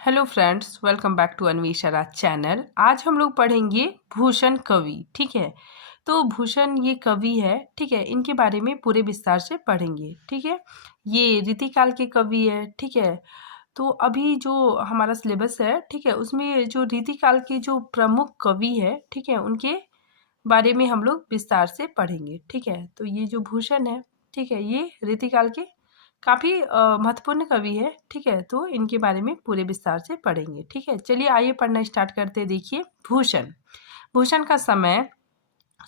Hello friends, welcome back to Anvesha channel. आज हम लोग पढ़ेंगे भूषण कवि। ठीक है, तो भूषण ये कवि है। ठीक है, इनके बारे में पूरे विस्तार से पढ़ेंगे। ठीक है, ये रीतिकाल के कवि है। ठीक है, तो अभी जो हमारा सिलेबस है, ठीक है, उसमें जो रीतिकाल के जो प्रमुख कवि है, ठीक है, उनके बारे में हम लोग विस्तार से पढ़ेंगे। ठीक है, तो ये जो भूषण है, ठीक है, ये रीतिकाल के काफ़ी महत्वपूर्ण कवि है। ठीक है, तो इनके बारे में पूरे विस्तार से पढ़ेंगे। ठीक है, चलिए आइए पढ़ना स्टार्ट करते हैं। देखिए, भूषण भूषण का समय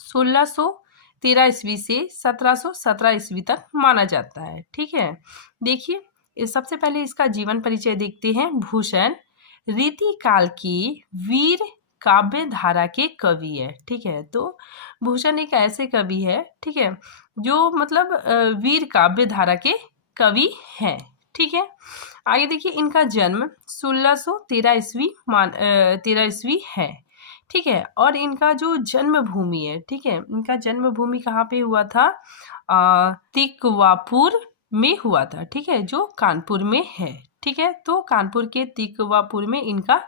1613 ईस्वी से 1717 ईस्वी तक माना जाता है। ठीक है, देखिए सबसे पहले इसका जीवन परिचय देखते हैं। भूषण रीतिकाल की वीर काव्य धारा के कवि है। ठीक है, तो भूषण एक ऐसे कवि है, ठीक है, जो मतलब वीर काव्य धारा के कवि हैं। ठीक है, आगे देखिए, इनका जन्म 1613 ईस्वी 13 ईस्वी है। ठीक है, और इनका जो जन्मभूमि है, ठीक है, इनका जन्मभूमि कहाँ पे हुआ था? तिकवापुर में हुआ था। ठीक है, जो कानपुर में है। ठीक है, तो कानपुर के तिकवापुर में इनका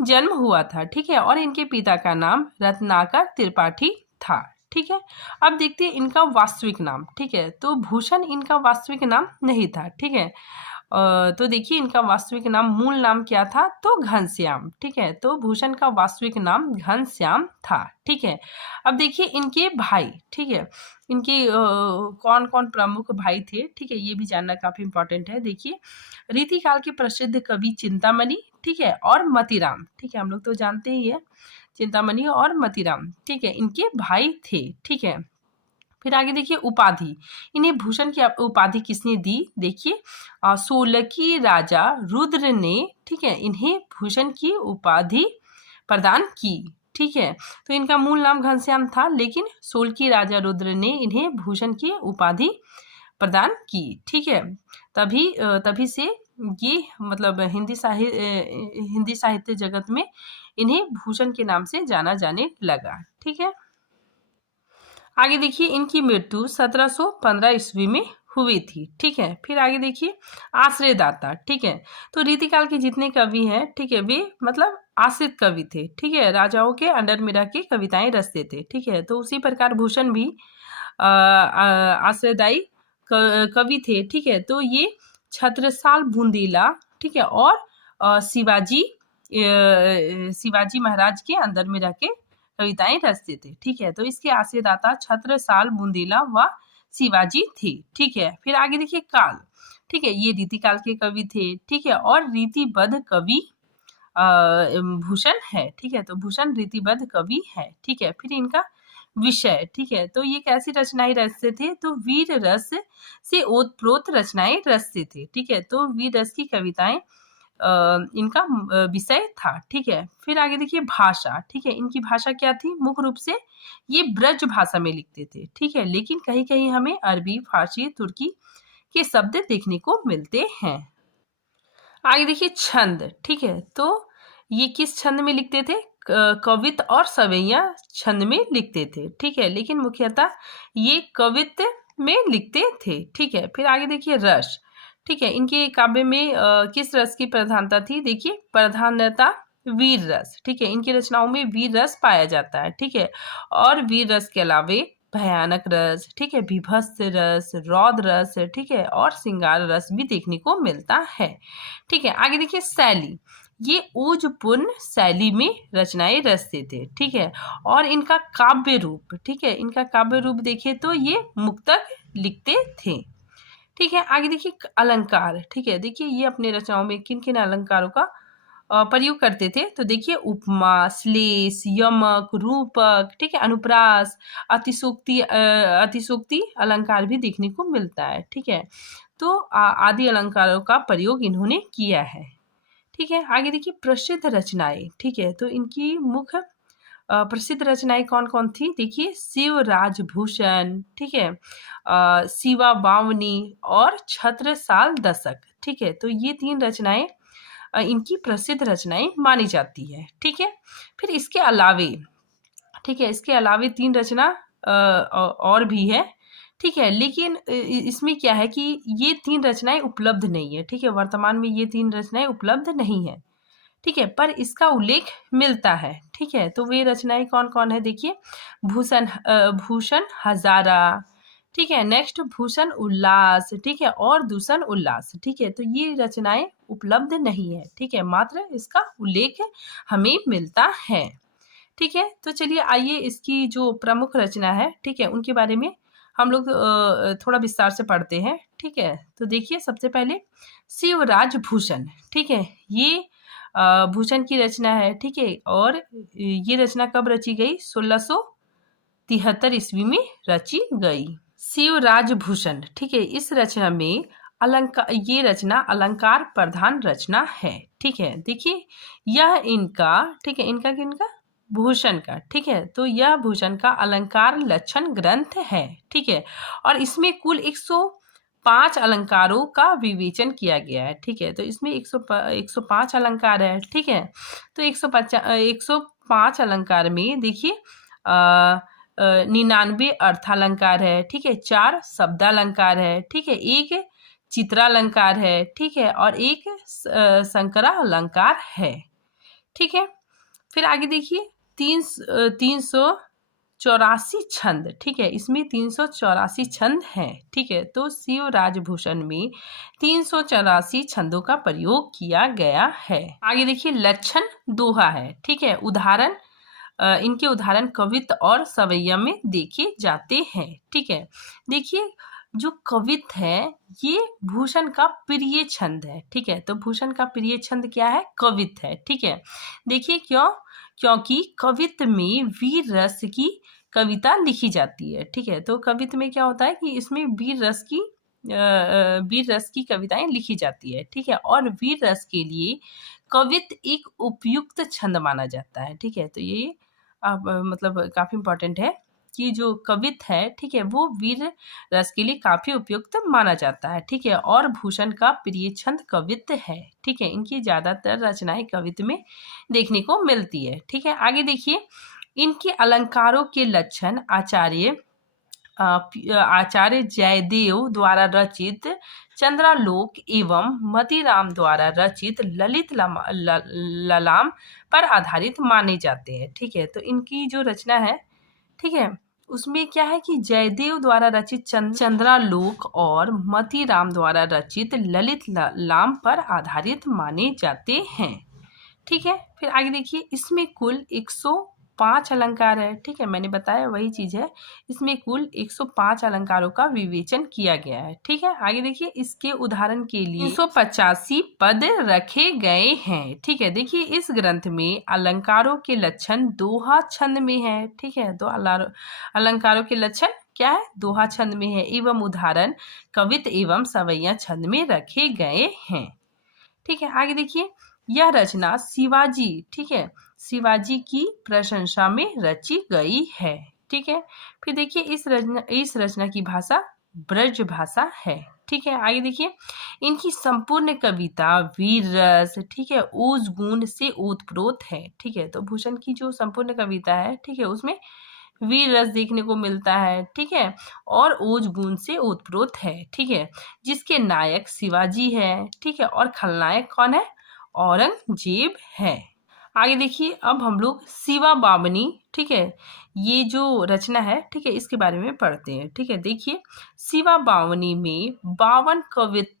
जन्म हुआ था। ठीक है, और इनके पिता का नाम रत्नाकर त्रिपाठी था। ठीक है, अब देखते हैं इनका वास्तविक नाम। ठीक है, तो भूषण इनका वास्तविक नाम नहीं था। ठीक है, तो देखिए इनका वास्तविक नाम, मूल नाम क्या था? तो घनश्याम। ठीक है, तो भूषण का वास्तविक नाम घनश्याम था। ठीक है, अब देखिए इनके भाई। ठीक है, इनके कौन कौन प्रमुख भाई थे? ठीक है, ये भी जानना काफी इंपॉर्टेंट है। देखिए, रीतिकाल के प्रसिद्ध कवि चिंतामणि, ठीक है, और मतीराम। ठीक है, हम लोग तो जानते ही है चिंतामणि और मतीराम। ठीक है, इनके भाई थे। ठीक है, फिर आगे देखिए उपाधि। इन्हें भूषण की उपाधि किसने दी? देखिए, सोलकी राजा रुद्र ने, ठीक है, इन्हें भूषण की उपाधि प्रदान की। ठीक है, तो इनका मूल नाम घनश्याम था, लेकिन सोलकी राजा रुद्र ने इन्हें भूषण की उपाधि प्रदान की। ठीक है, तभी से ये मतलब हिंदी साहित्य जगत में इन्हें भूषण के नाम से जाना जाने लगा। ठीक है, आगे देखिए इनकी मृत्यु 1715 ईस्वी में हुई थी। ठीक है, फिर आगे देखिए आश्रयदाता। ठीक है, तो रीतिकाल के जितने कवि हैं, ठीक है, वे मतलब आश्रित कवि थे। ठीक है, राजाओं के अंडर में रह के कविताएं रचते थे। ठीक है, तो उसी प्रकार भूषण भी आश्रयदायी कवि थे। ठीक है, तो ये छत्रसाल बुंदेला, ठीक है, और शिवाजी महाराज के अंदर में रह के कविताएं रचते थे। ठीक है, तो इसके आश्रयदाता छत्रसाल बुंदेला व शिवाजी थे। ठीक है, फिर आगे देखिए काल। ठीक है, ये रीतिकाल के कवि थे। ठीक है, और रीतिबद्ध कवि भूषण है। ठीक है, तो भूषण रीतिबद्ध कवि है। ठीक है, फिर इनका विषय। ठीक है, तो ये कैसी रचनाएं रचते थे? तो वीर रस से ओतप्रोत रचनाएं रचते थे। ठीक है, तो वीर रस की कविताएं इनका विषय था। ठीक है, फिर आगे देखिए भाषा। ठीक है, इनकी भाषा क्या थी? मुख्य रूप से ये ब्रज भाषा में लिखते थे। ठीक है, लेकिन कहीं कहीं हमें अरबी, फारसी, तुर्की के शब्द देखने को मिलते हैं। आगे देखिए छंद। ठीक है, तो ये किस छंद में लिखते थे? कवित और सवैया छंद में लिखते थे। ठीक है, लेकिन मुख्यतः ये कवित में लिखते थे। ठीक है, फिर आगे देखिए रस। ठीक है, इनके काव्य में किस रस की प्रधानता थी? देखिए, प्रधानता वीर रस। ठीक है, इनकी रचनाओं में वीर रस पाया जाता है। ठीक है, और वीर रस के अलावे भयानक रस, ठीक है, बीभत्स रस, रौद्र रस, ठीक है, और श्रृंगार रस भी देखने को मिलता है। ठीक है, आगे देखिए शैली। ये ओजपूर्ण शैली में रचनाएं रचते थे। ठीक है, और इनका काव्य रूप, ठीक है, इनका काव्य रूप देखिए तो ये मुक्तक लिखते थे। ठीक है, आगे देखिए अलंकार। ठीक है, देखिए ये अपने रचनाओं में किन किन अलंकारों का प्रयोग करते थे? तो देखिए उपमा, श्लेष, यमक, रूपक, ठीक है, अनुप्रास, अतिशोक्ति अलंकार भी देखने को मिलता है। ठीक है, तो आदि अलंकारों का प्रयोग इन्होंने किया है। ठीक है, आगे देखिए प्रसिद्ध रचनाएं। ठीक है, तो इनकी मुख्य प्रसिद्ध रचनाएं कौन कौन थी? देखिए शिवराजभूषण, ठीक है, शिवा बावनी और छत्रसाल दशक। ठीक है, तो ये तीन रचनाएं इनकी प्रसिद्ध रचनाएं मानी जाती है। ठीक है, फिर इसके अलावे, ठीक है, इसके अलावे तीन रचना और भी है। ठीक है, लेकिन इसमें क्या है कि ये तीन रचनाएं उपलब्ध नहीं है। ठीक है, वर्तमान में ये तीन रचनाएं उपलब्ध नहीं है। ठीक है, पर इसका उल्लेख मिलता है। ठीक है, तो वे रचनाएं कौन कौन है देखिए, भूषण हजारा, ठीक है, नेक्स्ट भूषण उल्लास, ठीक है, और दूषण उल्लास। ठीक है, तो ये रचनाएं उपलब्ध नहीं है। ठीक है, मात्र इसका उल्लेख हमें मिलता है। ठीक है, तो चलिए आइए इसकी जो प्रमुख रचना है, ठीक है, उनके बारे में हम लोग थोड़ा विस्तार से पढ़ते हैं। ठीक है, तो देखिए सबसे पहले शिवराज भूषण। ठीक है, ये भूषण की रचना है। ठीक है, और ये रचना कब रची गई, 1673 ईस्वी में रची गई। शिवराज भूषण, ठीक है, इस रचना में अलंकार, ये रचना अलंकार प्रधान रचना है। ठीक है, देखिए यह इनका, ठीक है, इनका किनका, भूषण का। ठीक है, तो यह भूषण का अलंकार लक्षण ग्रंथ है। ठीक है, और इसमें कुल 105 अलंकारों का विवेचन किया गया है। ठीक है, तो इसमें 105 अलंकार है। ठीक है, तो 105 अलंकार में देखिए 99 अर्थालंकार है। ठीक है, 4 शब्दालंकार है। ठीक है, एक चित्रालंकार है। ठीक है, और एक संकरा अलंकार है। ठीक है, फिर आगे देखिए 384 छंद। ठीक है, इसमें 384 छंद हैं। ठीक है, तो शिवराज भूषण में 384 छंदों का प्रयोग किया गया है। आगे देखिए लक्षण दोहा है। ठीक है, उदाहरण, इनके उदाहरण कवित्त और सवैया में देखे जाते हैं। ठीक है, देखिए जो कवित्त है ये भूषण का प्रिय छंद है। ठीक है, तो भूषण का प्रिय छंद क्या है, कवित्त है। ठीक है, देखिए क्योंकि कवित्त में वीर रस की कविता लिखी जाती है। ठीक है, तो कवित्त में क्या होता है कि इसमें वीर रस की कविताएं लिखी जाती है। ठीक है, और वीर रस के लिए कवित्त एक उपयुक्त छंद माना जाता है। ठीक है, तो ये मतलब काफी इंपॉर्टेंट है कि जो कवित्त है, ठीक है, वो वीर रस के लिए काफी उपयुक्त माना जाता है। ठीक है, और भूषण का प्रिय छंद कवित्त है। ठीक है, इनकी ज्यादातर रचनाएं कवित्त में देखने को मिलती है। ठीक है, आगे देखिए इनके अलंकारों के लक्षण आचार्य जयदेव द्वारा रचित चंद्रालोक एवं मतीराम द्वारा रचित ललित ललाम पर आधारित माने जाते हैं। ठीक है, तो इनकी जो रचना है, ठीक है, उसमें क्या है कि जयदेव द्वारा रचित चंद्रालोक और मतीराम द्वारा रचित ललित लाम पर आधारित माने जाते हैं। ठीक है, फिर आगे देखिए इसमें कुल 105 अलंकार है। ठीक है, मैंने बताया वही चीज है, इसमें कुल 105 अलंकारों का विवेचन किया गया है। ठीक है, आगे देखिए इसके उदाहरण के लिए 385 पद रखे गए हैं। ठीक है, देखिए इस ग्रंथ में अलंकारों के लक्षण दोहा छंद में है। ठीक है, तो अलंकारों के लक्षण क्या है, दोहा छंद में है, एवं उदाहरण कवित्त एवं सवैया छंद में रखे गए हैं। ठीक है, आगे देखिए यह रचना शिवाजी, ठीक है, शिवाजी की प्रशंसा में रची गई है। ठीक है, फिर देखिए इस रचना की भाषा ब्रज भाषा है। ठीक है, आगे देखिए इनकी संपूर्ण कविता वीर रस, ठीक है, ओज गुण से ओतप्रोत है। ठीक है, तो भूषण की जो संपूर्ण कविता है, ठीक है, उसमें वीर रस देखने को मिलता है। ठीक है, और ओज गुण से ओतप्रोत है। ठीक है, जिसके नायक शिवाजी है। ठीक है, और खलनायक कौन है, औरंगजेब है। आगे देखिए अब हम लोग शिवा बावनी, ठीक है, ये जो रचना है, ठीक है, इसके बारे में पढ़ते हैं। ठीक है, देखिए शिवा बावनी में 52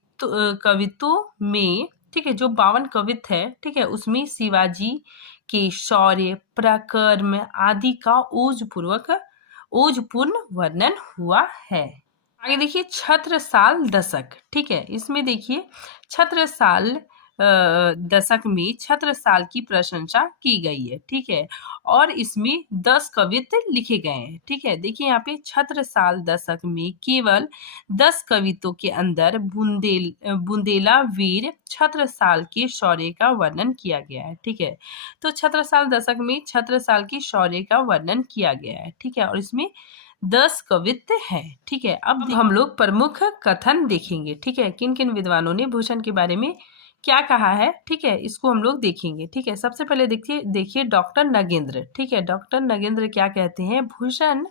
कवित्तों में, ठीक है, जो 52 कवित्त है, ठीक है, उसमें शिवाजी के शौर्य पराक्रम आदि का ओजपूर्ण वर्णन हुआ है। आगे देखिए छत्रसाल दशक। ठीक है, इसमें देखिए छत्रसाल दशक में छत्रसाल की प्रशंसा की गई है। ठीक है, और इसमें 10 कवित्त लिखे गए हैं। ठीक है, देखिए यहाँ पे छत्रसाल दशक में केवल 10 कवित्तों के अंदर बुंदेला वीर छत्रसाल के शौर्य का वर्णन किया गया है। ठीक है, तो छत्रसाल दशक में छत्रसाल की शौर्य का वर्णन किया गया है। ठीक है, और इसमें 10 कवित्त हैं। ठीक है, अब हम लोग प्रमुख कथन देखेंगे। ठीक है, किन किन विद्वानों ने भूषण के बारे में क्या कहा है, ठीक है, इसको हम लोग देखेंगे। ठीक है, सबसे पहले देखिए डॉक्टर नगेंद्र। ठीक है, डॉक्टर नगेंद्र क्या कहते हैं, भूषण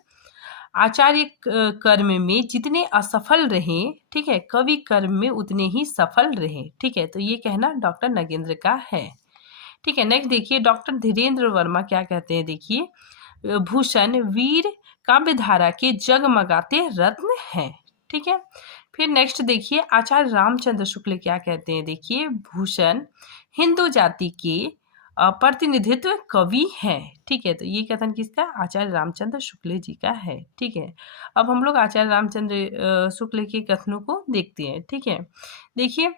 आचार्य कर्म में जितने असफल रहे, ठीक है, कवि कर्म में उतने ही सफल रहे। ठीक है, तो ये कहना डॉक्टर नगेंद्र का है। ठीक है। नेक्स्ट देखिए डॉक्टर धीरेन्द्र वर्मा क्या कहते हैं, देखिए भूषण वीर काव्य धारा के जगमगाते रत्न हैं। ठीक है। फिर नेक्स्ट देखिए आचार्य रामचंद्र शुक्ल क्या कहते हैं, देखिए भूषण हिंदू जाति के प्रतिनिधित्व कवि है। ठीक है। तो ये कथन किसका, आचार्य रामचंद्र शुक्ल जी का है। ठीक है। अब हम लोग आचार्य रामचंद्र शुक्ल के कथनों को देखते हैं। ठीक है। देखिए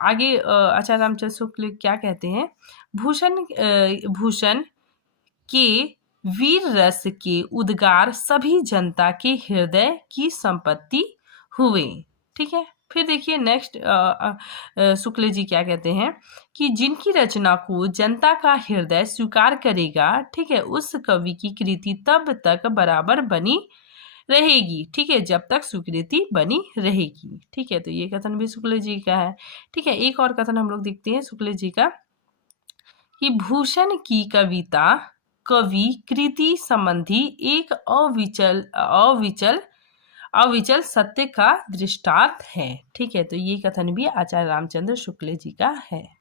आगे आचार्य रामचंद्र शुक्ल क्या कहते हैं, भूषण के वीर रस के उद्गार सभी जनता के हृदय की संपत्ति हुए। ठीक है। फिर देखिए नेक्स्ट शुक्ल जी क्या कहते हैं कि जिनकी रचना को जनता का हृदय स्वीकार करेगा, ठीक है, उस कवि की कृति तब तक बराबर बनी रहेगी। ठीक है, जब तक स्वीकृति बनी रहेगी। ठीक है। तो ये कथन भी शुक्ल जी का है। ठीक है। एक और कथन हम लोग देखते हैं शुक्ल जी का कि भूषण की कविता कवि कृति संबंधी एक अविचल सत्य का दृष्टांत है। ठीक है। तो ये कथन भी आचार्य रामचंद्र शुक्ल जी का है।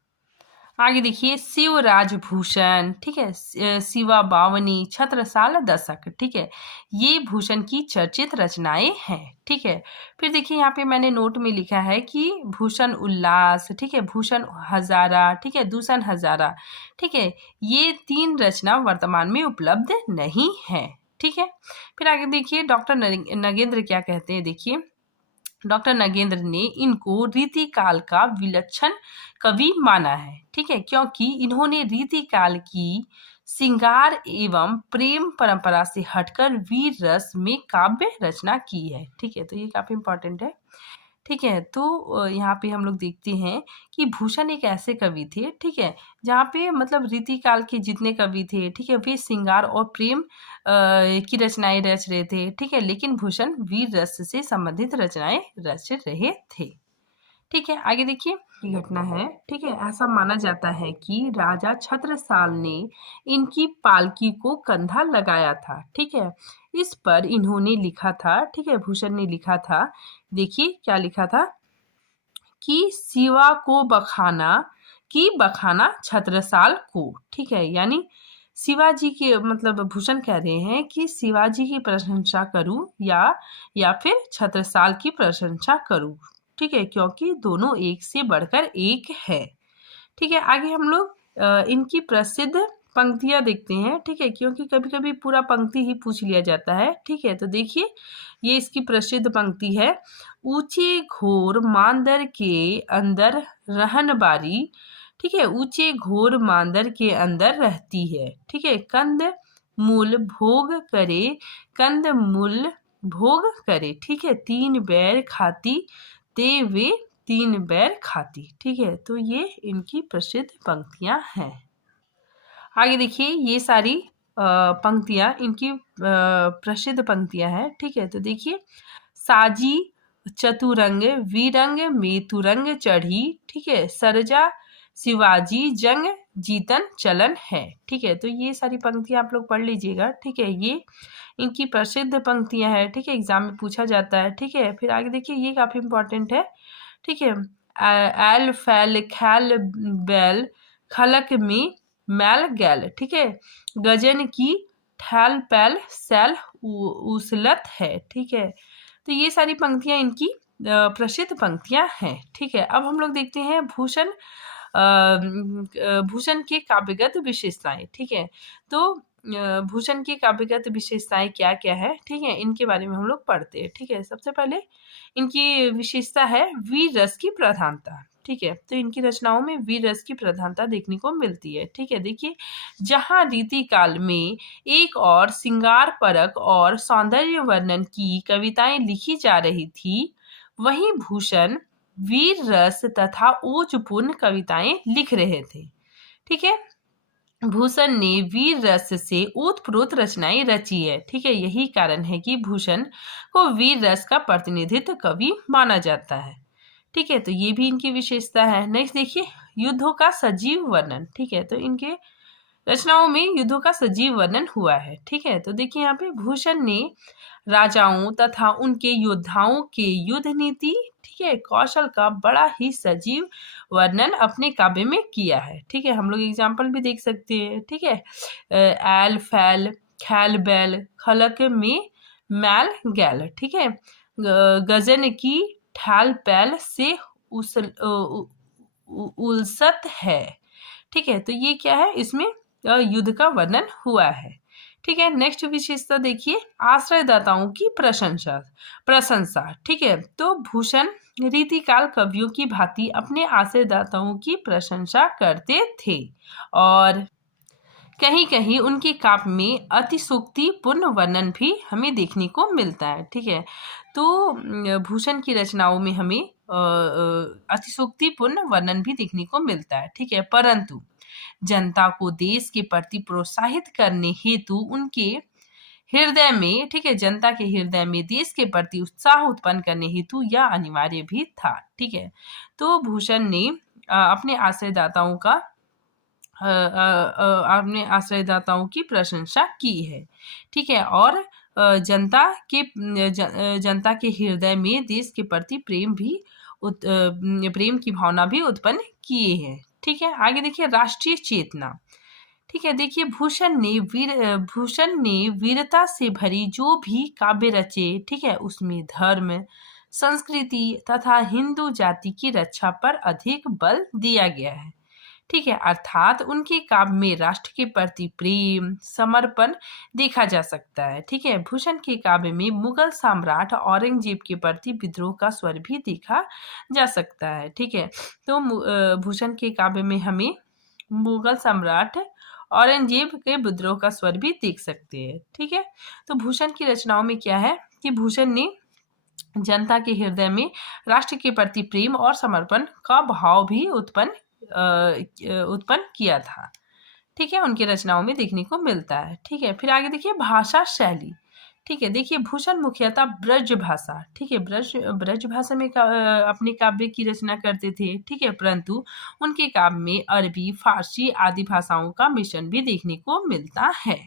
आगे देखिए शिवराज भूषण, ठीक है, शिवा बावनी छत्रसाल दशक। ठीक है। ये भूषण की चर्चित रचनाएं हैं। ठीक है। फिर देखिए यहाँ पे मैंने नोट में लिखा है कि भूषण उल्लास, ठीक है, भूषण हजारा, ठीक है, दूषण हजारा, ठीक है, ये 3 रचना वर्तमान में उपलब्ध नहीं है। ठीक है। फिर आगे देखिए डॉक्टर नगेंद्र क्या कहते हैं, देखिए डॉक्टर नगेंद्र ने इनको रीतिकाल का विलक्षण कवि माना है। ठीक है। क्योंकि इन्होंने रीतिकाल की श्रृंगार एवं प्रेम परंपरा से हटकर वीर रस में काव्य रचना की है। ठीक है। तो ये काफी इंपॉर्टेंट है। ठीक है। तो यहाँ पे हम लोग देखते हैं कि भूषण एक ऐसे कवि थे, ठीक है, जहाँ पे मतलब रीतिकाल के जितने कवि थे, ठीक है, वे श्रृंगार और प्रेम की रचनाएं रच रहे थे। ठीक है। लेकिन भूषण वीर रस से संबंधित रचनाएं रच रहे थे। ठीक है। आगे देखिए ये घटना है। ठीक है। ऐसा माना जाता है कि राजा छत्रसाल ने इनकी पालकी को कंधा लगाया था। ठीक है। इस पर इन्होंने लिखा था, ठीक है, भूषण ने लिखा था, देखिए क्या लिखा था कि शिवा को बखाना छत्रसाल को। ठीक है। यानी शिवाजी के मतलब भूषण कह रहे हैं कि शिवाजी की प्रशंसा करूं या फिर छत्रसाल की प्रशंसा करूं। ठीक है। क्योंकि दोनों एक से बढ़कर एक है। ठीक है। आगे हम लोग इनकी प्रसिद्ध पंक्तियां देखते हैं। ठीक है। क्योंकि कभी कभी पूरा पंक्ति ही पूछ लिया जाता है। ठीक है। तो देखिए ये इसकी प्रसिद्ध पंक्ति है, ऊंचे घोर मांदर के अंदर रहन बारी, ठीक है, ऊंचे घोर मांदर के अंदर रहती है। ठीक है। कंद मूल भोग करे, ठीक है, 3 बैर खाती ते वे 3 बैर खाती। ठीक है। तो ये इनकी प्रसिद्ध पंक्तियां हैं। आगे देखिए ये सारी पंक्तियां इनकी प्रसिद्ध पंक्तियां हैं। ठीक है। तो देखिए साजी चतुरंग वीरंग में तुरंग चढ़ी, ठीक है, सरजा शिवाजी जंग जीतन चलन है। ठीक है। तो ये सारी पंक्तियां आप लोग पढ़ लीजिएगा। ठीक है। ये इनकी प्रसिद्ध पंक्तियां हैं। ठीक है। एग्जाम में पूछा जाता है। ठीक है। फिर आगे देखिए ये काफी इंपॉर्टेंट है। ठीक है। एल फैल खैल बैल खलक में मैल गैल, ठीक है, गजन की ठैल पैल सैल उसलत है। ठीक है। तो ये सारी पंक्तियां इनकी प्रसिद्ध पंक्तियां हैं। ठीक है। अब हम लोग देखते हैं भूषण के काव्यगत विशेषताएं। ठीक है। तो भूषण की काव्यगत विशेषताएं क्या क्या है, ठीक है, इनके बारे में हम लोग पढ़ते हैं। ठीक है। सबसे पहले इनकी विशेषता है वीर रस की प्रधानता। ठीक है। तो इनकी रचनाओं में वीर रस की प्रधानता देखने को मिलती है। ठीक है। देखिए जहाँ रीति काल में एक और श्रृंगार परक और सौंदर्य वर्णन की कविताएं लिखी जा रही थी, वहीं भूषण वीर रस तथा ओजपूर्ण कविताएं लिख रहे थे। ठीक है। भूषण ने वीर रस से ओतप्रोत रचनाएं रची है। ठीक है। यही कारण है कि भूषण को वीर रस का प्रतिनिधित्व कवि माना जाता है। ठीक है। तो ये भी इनकी विशेषता है। नेक्स्ट देखिए युद्धों का सजीव वर्णन। ठीक है। तो इनके रचनाओं में युद्धों का सजीव वर्णन हुआ है। ठीक है, तो देखिए यहाँ पे भूषण ने राजाओं तथा उनके योद्धाओं के युद्ध नीति, ठीक है, कौशल का बड़ा ही सजीव वर्णन अपने काव्य में किया है। ठीक है, हम लोग एग्जाम्पल भी देख सकते हैं। ठीक है, एल फैल खैल बैल खलक में मैल गैल। ठीक है, गजन की ठाल पैल से उलसत है। ठीक है, तो ये क्या है, इसमें युद्ध का वर्णन हुआ है। ठीक है, नेक्स्ट विशेषता देखिए, आश्रयदाताओं की प्रशंसा प्रशंसा। ठीक है, तो भूषण रीतिकाल कवियों की भांति अपने आश्रयदाताओं की प्रशंसा करते थे और कहीं कहीं उनके काव्य में अतिशोक्तिपूर्ण वर्णन भी हमें देखने को मिलता है। ठीक है, तो भूषण की रचनाओं में हमें अतिशोक्तिपूर्ण वर्णन भी देखने को मिलता है। ठीक है, परंतु जनता को देश के प्रति प्रोत्साहित करने हेतु उनके हृदय में, ठीक है, जनता के हृदय में देश के प्रति उत्साह उत्पन्न करने हेतु यह अनिवार्य भी था। ठीक है, तो भूषण ने अपने आश्रयदाताओं का अपने आश्रयदाताओं की प्रशंसा की है। ठीक है, और जनता के हृदय में देश के प्रति प्रेम की भावना भी उत्पन्न किए हैं। ठीक है, आगे देखिए, राष्ट्रीय चेतना। ठीक है, देखिए, भूषण ने वीरता से भरी जो भी काव्य रचे, ठीक है, उसमें धर्म, संस्कृति तथा हिंदू जाति की रक्षा पर अधिक बल दिया गया है। ठीक है, अर्थात उनके काव्य में राष्ट्र के प्रति प्रेम, समर्पण देखा जा सकता है। ठीक है, भूषण के काव्य में मुगल सम्राट औरंगजेब के प्रति विद्रोह का स्वर भी देखा जा सकता है। ठीक है, तो भूषण के काव्य में हमें मुगल सम्राट औरंगजेब के विद्रोह का स्वर भी देख सकते हैं। ठीक है, तो भूषण की रचनाओं में क्या है कि भूषण ने जनता के हृदय में राष्ट्र के प्रति प्रेम और समर्पण का भाव भी उत्पन्न किया था। ठीक है, उनकी रचनाओं में देखने को मिलता है। ठीक है, फिर आगे देखिए, भाषा शैली। ठीक है, देखिए, भूषण मुख्यतः ब्रज भाषा, ठीक है, ब्रज भाषा में अपने काव्य की रचना करते थे। ठीक है, परंतु उनके काव्य में अरबी, फारसी आदि भाषाओं का मिश्रण भी देखने को मिलता है।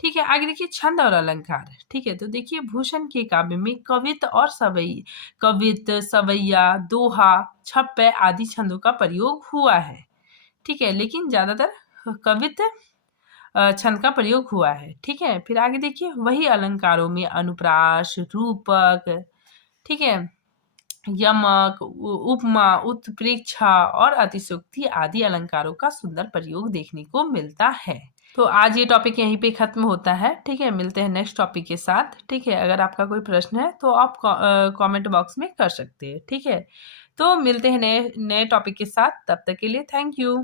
ठीक है, आगे देखिए, छंद और अलंकार। ठीक है, तो देखिए, भूषण के काव्य में कवित, सवैया, दोहा, छप्पे आदि छंदों का प्रयोग हुआ है। ठीक है, लेकिन ज्यादातर कवित छंद का प्रयोग हुआ है। ठीक है, फिर आगे देखिए, वही अलंकारों में अनुप्रास, रूपक, ठीक है, यमक, उपमा, उत्प्रेक्षा और अतिशयोक्ति आदि अलंकारों का सुंदर प्रयोग देखने को मिलता है। तो आज ये टॉपिक यहीं पे खत्म होता है। ठीक है, मिलते हैं नेक्स्ट टॉपिक के साथ। ठीक है, अगर आपका कोई प्रश्न है तो आप कमेंट बॉक्स में कर सकते हैं। ठीक है, तो मिलते हैं नए टॉपिक के साथ, तब तक के लिए थैंक यू।